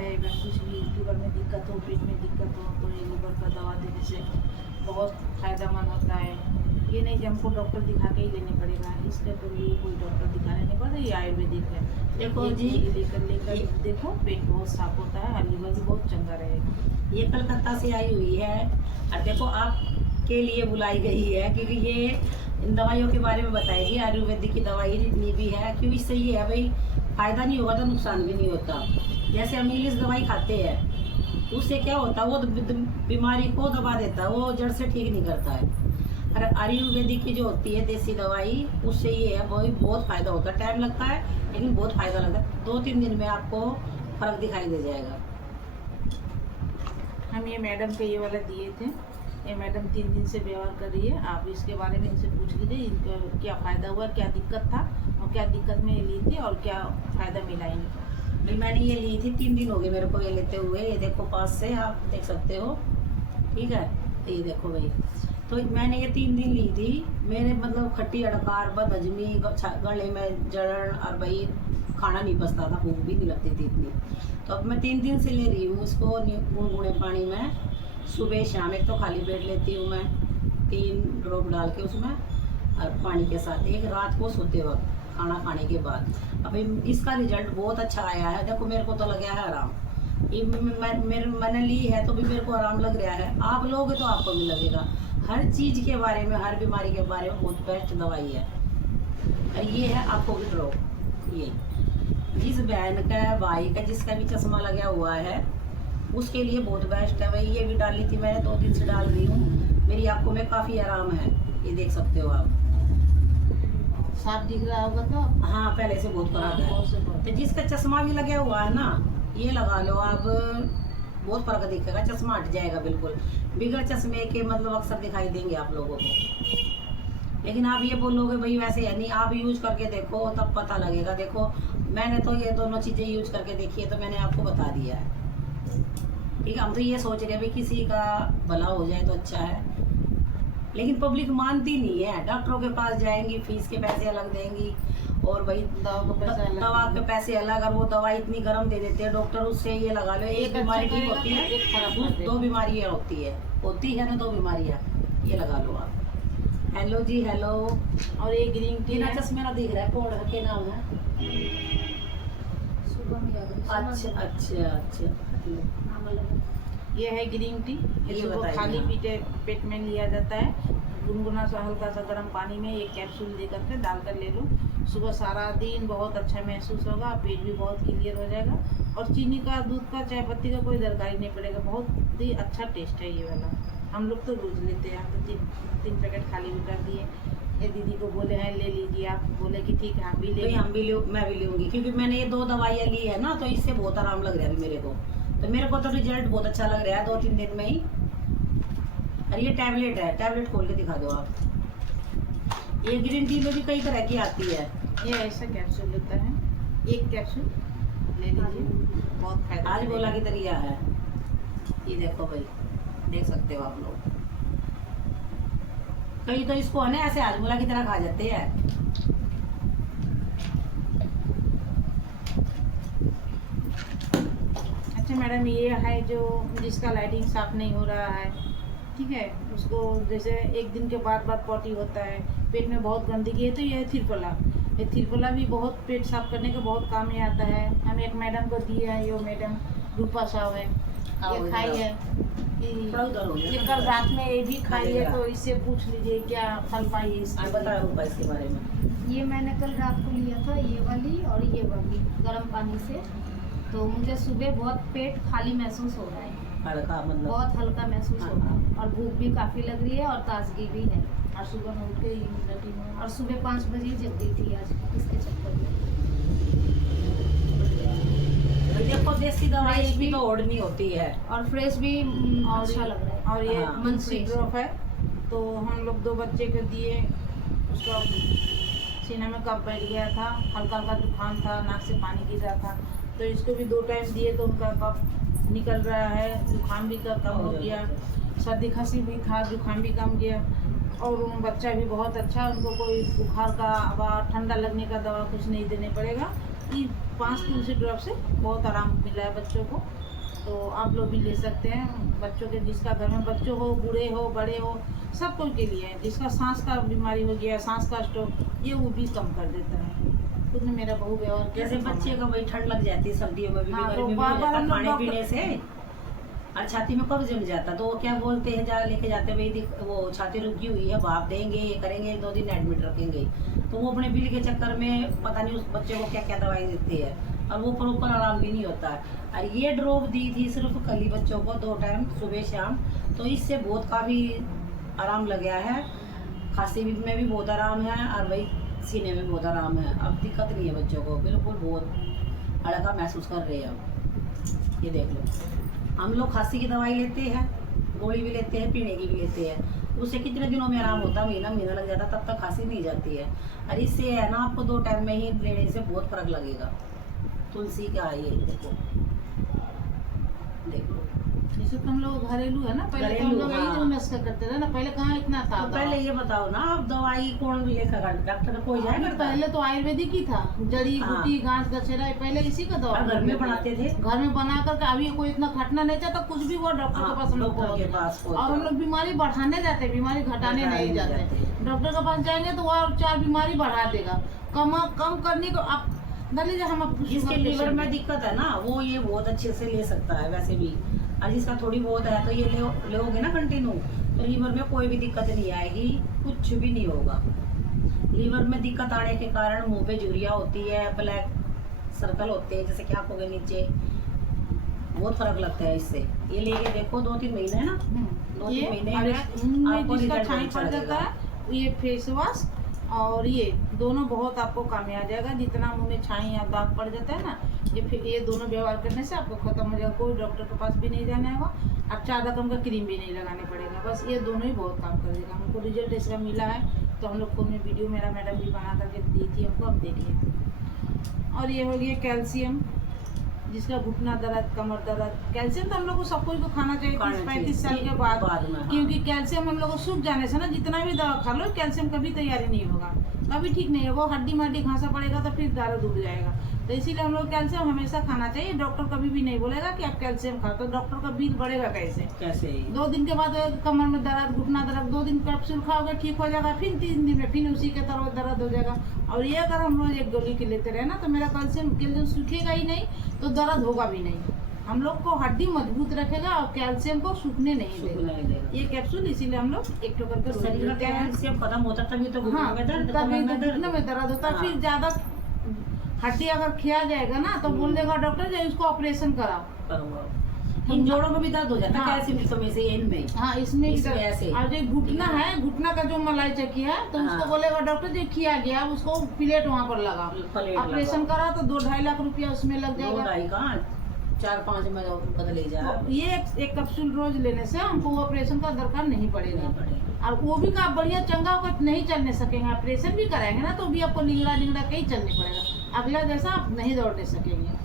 रहेगा। कुछ भी लीवर में दिक्कत हो, पेट में दिक्कत हो, तो ये लीवर का दवा देने से बहुत फ़ायदेमंद होता है। ये नहीं कि हमको डॉक्टर दिखा के ही लेने पड़ेगा, इसलिए तो ये कोई डॉक्टर दिखाने नहीं पड़ता, ये आयुर्वेदिक है। देखो एक जी, लेकर देखो, पेट बहुत साफ होता है और लीवर भी बहुत चंगा रहेगा। ये कलकत्ता से आई हुई है और देखो आपके लिए बुलाई गई है, क्योंकि ये इन दवाइयों के बारे में बताएगी। आयुर्वेदिक की दवाई जितनी भी है, क्योंकि इससे ये है भाई, फ़ायदा नहीं होगा तो नुकसान भी नहीं होता। जैसे हम इंग्लिश दवाई खाते हैं, उससे क्या होता है, वो बीमारी को दबा देता है, वो जड़ से ठीक नहीं करता है। और आयुर्वेदिक की जो होती है देसी दवाई, उससे ये है वही बहुत फ़ायदा होता है। टाइम लगता है लेकिन बहुत फ़ायदा लगता है। 2-3 दिन में आपको फ़र्क दिखाई दे जाएगा। हम ये मैडम को ये वाला दिए थे, ये मैडम 3 दिन से व्यवहार कर रही है। आप इसके बारे में इनसे पूछ लीजिए, इनका क्या फ़ायदा हुआ, क्या दिक्कत था और क्या दिक्कत में ये ली थी और क्या फ़ायदा मिला इनको। भाई मैंने ये ली थी, 3 दिन हो गए मेरे को ये लेते हुए। ये देखो पास से आप देख सकते हो, ठीक है। ये देखो भाई, तो मैंने ये 3 दिन ली थी। मेरे मतलब खट्टी अड़कार, बदहजमी, गले में जलन और भाई खाना नहीं पचता था, भूख भी नहीं लगती थी इतनी। तो अब मैं 3 दिन से ले रही हूँ इसको गुनगुने पानी में, सुबह शाम। एक तो खाली पेट लेती हूँ मैं 3 ड्रॉप डाल के उसमें, और पानी के साथ एक रात को सोते वक्त खाना खाने के बाद। अभी इसका रिजल्ट बहुत अच्छा आया है। देखो मेरे को तो लग गया है आराम। ये मैंने ली है तो भी मेरे को आराम लग रहा है। आप लोगे तो आपको भी लगेगा। हर चीज़ के बारे में, हर बीमारी के बारे में बहुत बेस्ट दवाई है। और ये है आपको भी ड्रॉप, ये जिस बहन का, भाई का, जिसका भी चश्मा लगा हुआ है उसके लिए बहुत बेस्ट है भाई। ये भी डाली थी मैंने, 2 दिन से डाल रही हूँ। मेरी आंखों में काफ़ी आराम है, ये देख सकते हो आप। साफ दिख रहा होगा तो? हाँ, पहले से बहुत फर्क है। तो जिसका चश्मा भी लगा हुआ है ना, ये लगा लो आप, बहुत फर्क दिखेगा। चश्मा हट जाएगा बिल्कुल। बिगड़ चश्मे के मतलब अक्सर दिखाई देंगे आप लोगों को। लेकिन आप ये बोलोगे भाई वैसे है नहीं, आप यूज करके देखो तब पता लगेगा। देखो मैंने तो ये दोनों चीज़ें यूज करके देखी है, तो मैंने आपको बता दिया है, ठीक है। हम तो ये सोच रहे हैं भाई किसी का भला हो जाए तो अच्छा है, लेकिन पब्लिक मानती नहीं है। डॉक्टरों के पास जाएंगी, फीस के पैसे अलग देंगी, और भाई दवा के पैसे अलग, और वो दवाई इतनी गर्म दे देते हैं डॉक्टर। उससे ये लगा लो एक बीमारी ठीक होती है, 2 बीमारियाँ होती है ना, 2 बीमारियाँ। ये लगा लो आप। हेलो जी, हेलो। और ये ग्रीन टी ना चश्मे ना दिख रहा है, कौन के नाम है? अच्छा। ये है ग्रीन टी। ये सुबह खाली बताइए। पेट में लिया जाता है। गुनगुना सा हल्का सा गर्म पानी में एक कैप्सूल दे करके डालकर ले लो। सुबह सारा दिन बहुत अच्छा महसूस होगा, पेट भी बहुत क्लियर हो जाएगा। और चीनी का, दूध का, चाय पत्ती का कोई दरकारी नहीं पड़ेगा। बहुत ही अच्छा टेस्ट है ये वाला। हम लोग तो रोज़ लेते हैं। हम तो 3 पैकेट खाली भी कर दिए। ये दीदी को बोले हैं ले लीजिए, आप बोले कि ठीक है आप भी ले। मैं भी लूँगी, क्योंकि मैंने ये 2 दवाइयाँ ली है ना, तो इससे बहुत आराम लग रहा है अभी मेरे को। तो मेरे को तो रिजल्ट बहुत अच्छा लग रहा है 2-3 दिन में ही। और ये टैबलेट है, टैबलेट खोल के दिखा दो आप। ये ग्रीन टी में भी कई तरह की आती है। ये ऐसा कैप्सूल होता है, एक कैप्सूल ले लीजिए, बहुत फायदा। आज बोला की तरिया है, ये देखो भाई, देख सकते हो आप लोग। कई तो इसको है ना ऐसे हाजमोला की तरह खा जाते हैं। अच्छा मैडम, ये है जो जिसका लाइटिंग साफ नहीं हो रहा है, ठीक है, उसको जैसे एक दिन के बाद पॉटी होता है, पेट में बहुत गंदगी है, तो ये थिरपला। ये थिरपला भी बहुत पेट साफ करने का बहुत काम में आता है। हम एक मैडम को दिए हैं, ये मैडम रूपा साहब है, ये खाई है। ये कल रात में ये भी खाई है, तो इससे पूछ लीजिए क्या फल पाई है इसके। बताओ रूपा इसके बारे में। ये मैंने कल रात को लिया था, ये वाली और ये वाली गर्म पानी से। तो मुझे सुबह बहुत पेट खाली महसूस हो रहा है, हल्का, मतलब बहुत हल्का महसूस हो रहा है, और भूख भी काफ़ी लग रही है और ताजगी भी है। और सुबह में उठ के इम्यूनिटी में, और सुबह 5 बजे जल्दी थी आज इसके चक्कर में। देखो देसी दवाई भी तो ओढ़ नहीं होती है, और फ्रेश भी अच्छा लग रहा है। और ये हाँ। मुंशी ड्रॉप है, तो हम लोग 2 बच्चे को दिए। उसका सीने में कफ बैठ गया था, हल्का हल्का जुकाम था, नाक से पानी गिर रहा था, तो इसको भी 2 टाइम दिए, तो उनका कफ निकल रहा है, जुकाम भी कम हो गया, सर्दी खांसी भी था, जुकाम भी कम गया। और उन बच्चा भी बहुत अच्छा, उनको कोई बुखार का, अब ठंडा लगने का दवा कुछ नहीं देने पड़ेगा। ये 5 तुलसी ड्रॉप से बहुत आराम मिला है बच्चों को। तो आप लोग भी ले सकते हैं। बच्चों के, जिसका घर में बच्चों हो, बूढ़े हो, बड़े हो, सब कोई के लिए है। जिसका सांस का बीमारी हो गया, सांस का स्ट्रोक, ये वो भी कम कर देता है। खुद ने मेरा बहू व्यवहार जैसे बच्चे को भाई ठंड लग जाती है सर्दियों में भी, हाँ, गर्मी तो में भी बार हो बार जाता हम लोग खाने डॉक्टर- पीने से, और छाती में कब्ज जम जाता, तो वो क्या बोलते हैं, जहाँ लेके जाते भाई वो छाती रुकी हुई है, भाप देंगे, ये करेंगे, 2 दिन एडमिट रखेंगे। तो वो अपने बिल के चक्कर में पता नहीं उस बच्चे को क्या क्या दवाई देती है, और वो प्रॉपर आराम भी नहीं होता है। और ये ड्रॉप दी थी सिर्फ कल ही बच्चों को 2 टाइम सुबह शाम, तो इससे बहुत काफ़ी आराम लग गया है। खांसी में भी बहुत आराम है, और भाई सीने में बहुत आराम है। अब दिक्कत नहीं है बच्चों को, बिल्कुल बहुत हल्का महसूस कर रहे हैं अब। ये देख लो, हम लोग खांसी की दवाई लेते हैं, गोली भी लेते हैं, पीने की भी लेते हैं, उससे कितने दिनों में आराम होता है, महीना लग जाता, तब तक खांसी नहीं जाती है। और इससे है ना, आपको 2 टाइम में ही लेने से बहुत फर्क लगेगा। तुलसी का ये देखो, देखो जैसे तो हम लोग घरेलू है ना, पहले तो हम घरेलू, लोग यही हाँ। नुस्खा करते थे ना, पहले कहाँ इतना था। तो पहले ये बताओ ना, अब दवाई कौन भी लेकर डॉक्टर का कोई जाएगा? पहले तो आयुर्वेदिक ही था, जड़ी बूटी, घास गछेरा, पहले इसी का दवा घर में बनाते थे, घर में बना करके। अभी कोई इतना खटना नहीं चाहता, कुछ भी वो डॉक्टर के पास हम लोग डॉक्टर के पास और हम लोग बीमारी बढ़ाने जाते हैं, बीमारी घटाने नहीं जाते। डॉक्टर के पास जाएंगे तो वो और 4 बीमारी बढ़ा देगा। कम करने को आप लीजिए, हम आपको जिसके लीवर में दिक्कत है ना, वो ये बहुत अच्छे से ले सकता है वैसे भी, और जिसका थोड़ी बहुत है तो ये लोगे ना कंटिन्यू, तो लीवर में कोई भी दिक्कत नहीं आएगी, कुछ भी नहीं होगा। लीवर में दिक्कत आने के कारण मुंह पे झुर्रियाँ होती है, ब्लैक सर्कल होते हैं, जैसे कि आंखों के नीचे, बहुत फर्क लगता है इससे। ये लेके देखो, 2-3 महीने है ना, 2-3 महीने में आपको जिसका रिजल्ट छाई अच्छा पड़ जाता लगेगा। है, ये फेस वॉश और ये दोनों बहुत आपको काम में आ जाएगा। जितना मुंह में छाई या दाग पड़ जाता है ना, ये दोनों व्यवहार करने से आपको खत्म हो जाएगा। कोई डॉक्टर के पास भी नहीं जाना होगा, और 4 रकम का क्रीम भी नहीं लगाने पड़ेगा। बस ये दोनों ही बहुत काम करेगा। हमको रिजल्ट इसका मिला है, तो हम लोग फोन में वीडियो मेरा मैडम भी बना करके दी थी हमको, अब देखिए। और ये हो गया कैल्शियम, जिसका घुटना दर्द, कमर दर्द। कैल्शियम तो हम लोग को सब कोई को खाना चाहिए 35 साल के बाद में, हाँ। क्योंकि कैल्शियम हम लोग को सूख जाने से ना, जितना भी दवा खा लो, कैल्शियम कभी तैयारी नहीं होगा, कभी ठीक नहीं है। वो हड्डी मड्डी घासा पड़ेगा तो फिर दर्द उठ जाएगा। तो इसीलिए हम लोग कैल्शियम हमेशा खाना चाहिए। डॉक्टर कभी भी नहीं बोलेगा कि आप कैल्शियम खाओ, तो डॉक्टर का बिल बढ़ेगा कैसे। 2 दिन के बाद कमर में दर्द, घुटना दर्द, 2 दिन कैप्सूल खाओगे ठीक हो जाएगा, फिर 3 दिन में फिर उसी के तरह दर्द हो जाएगा। और ये अगर हम रोज 1 गोली की लेते रहे ना, तो मेरा कैल्शियम सूखेगा ही नहीं, तो दर्द होगा भी नहीं। हम लोग को हड्डी मजबूत रखेगा और कैल्शियम को सूखने नहीं देगा ये कैप्सूल। इसीलिए हम लोग एक ठोकर कर शरीर का कैल्शियम खत्म होता तभी तो घुटने में दर्द, तभी तो घुटने में दर्द होता है। फिर ज्यादा हड्डी अगर खिया जाएगा ना, तो बोल देगा डॉक्टर जो इसको ऑपरेशन कराओ। इन जोड़ों में भी दर्द हो जाता है, हाँ। कैल्शियम की कमी से, इनमें हाँ, इसमें ऐसे। और जो घुटना है, घुटना का जो मलाई चक्की है, तो उसको हाँ। बोलेगा डॉक्टर जो खिया गया उसको प्लेट वहाँ पर लगा, प्लेट ऑपरेशन करा तो 2-2.5 लाख रुपया उसमें लग जाएगा। 2-2.5 का 4-5 में बदले जा। ये एक कैप्सूल रोज लेने से हमको ऑपरेशन का दरकार नहीं पड़ेगा। और वो भी का बढ़िया चंगा होकर नहीं चलने सकेंगे, ऑपरेशन भी कराएंगे ना, तो भी आपको निगड़ा कहीं चलने पड़ेगा। अगला जैसा आप नहीं दौड़ने सकेंगे।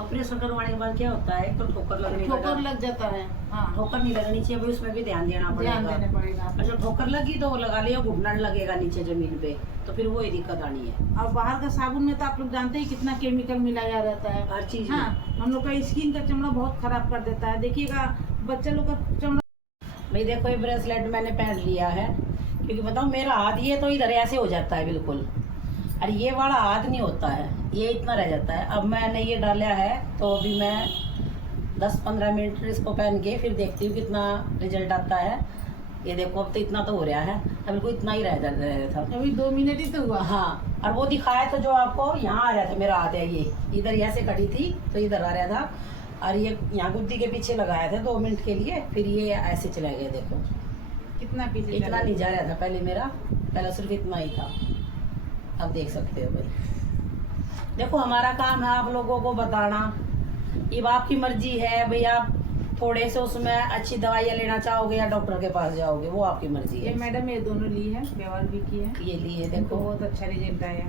ऑपरेशन करवाने के बाद क्या होता है, तो ठोकर लगने का ठोकर डर। लग जाता है। हाँ, ठोकर नहीं लगनी चाहिए भाई, उसमें भी ध्यान देना ध्यान पड़ेगा। देना पड़ेगा। और जब ठोकर लगी तो वो लगा लिया, घुटना लगेगा नीचे जमीन पे, तो फिर वही दिक्कत आनी है। और बाहर का साबुन में तो आप लोग जानते ही कितना केमिकल मिलाया रहता है हर चीज हाँ, हम लोग का स्किन का चमड़ा बहुत खराब कर देता है। देखिएगा बच्चे लोग का चमड़ा। भाई देखो, ये ब्रेसलेट मैंने पहन लिया है, क्योंकि बताओ मेरा हाथ ये तो इधर ऐसे हो जाता है बिल्कुल, और ये वाला हाथ नहीं होता है, ये इतना रह जाता है। अब मैंने ये डाला है, तो अभी मैं 10-15 मिनट इसको पहन के फिर देखती हूँ कितना रिजल्ट आता है। ये देखो, अब तो इतना तो हो रहा है, अभी को इतना ही रह था। अभी 2 मिनट ही तो हुआ। हाँ, और वो दिखाया तो जो आपको यहाँ आ रहा था, मेरा हाथ है ये इधर ऐसे खड़ी थी तो इधर आ रहा था, और ये यहाँ गुद्दी के पीछे लगाया था 2 मिनट के लिए, फिर ये ऐसे चला गया। देखो कितना पीछे इतना नहीं जा रहा था पहले मेरा, पहले सिर्फ इतना ही था। अब देख सकते हो भाई, देखो हमारा काम है आप लोगों को बताना। ये आपकी मर्जी है भाई, आप थोड़े से उसमें अच्छी दवाइयाँ लेना चाहोगे या डॉक्टर के पास जाओगे, वो आपकी मर्जी ये है। मैडम ये दोनों ली है, व्यवहार भी की है, ये लिए देखो देखो, बहुत अच्छा रिजल्ट आया।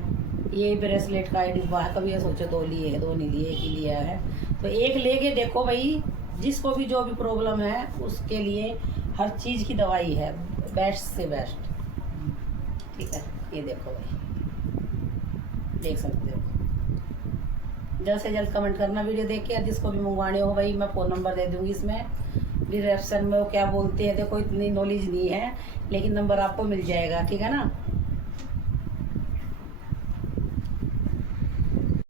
ये ब्रेसलेट का डिब्बा है, कभी ये सोचो 2 लिए है, 2 नहीं लिए, एक ही लिया है। तो एक लेके देखो भाई, जिसको भी जो भी प्रॉब्लम है उसके लिए हर चीज़ की दवाई है, बेस्ट से बेस्ट। ठीक है, ये देखो भाई, देख सकते हो। जल्द से जल्द कमेंट करना वीडियो देख के। जिसको भी मंगवाने हो भाई, मैं फ़ोन नंबर दे दूंगी इसमें डिस्क्रिप्शन में। वो क्या बोलते हैं देखो, इतनी नॉलेज नहीं है, लेकिन नंबर आपको मिल जाएगा, ठीक है ना।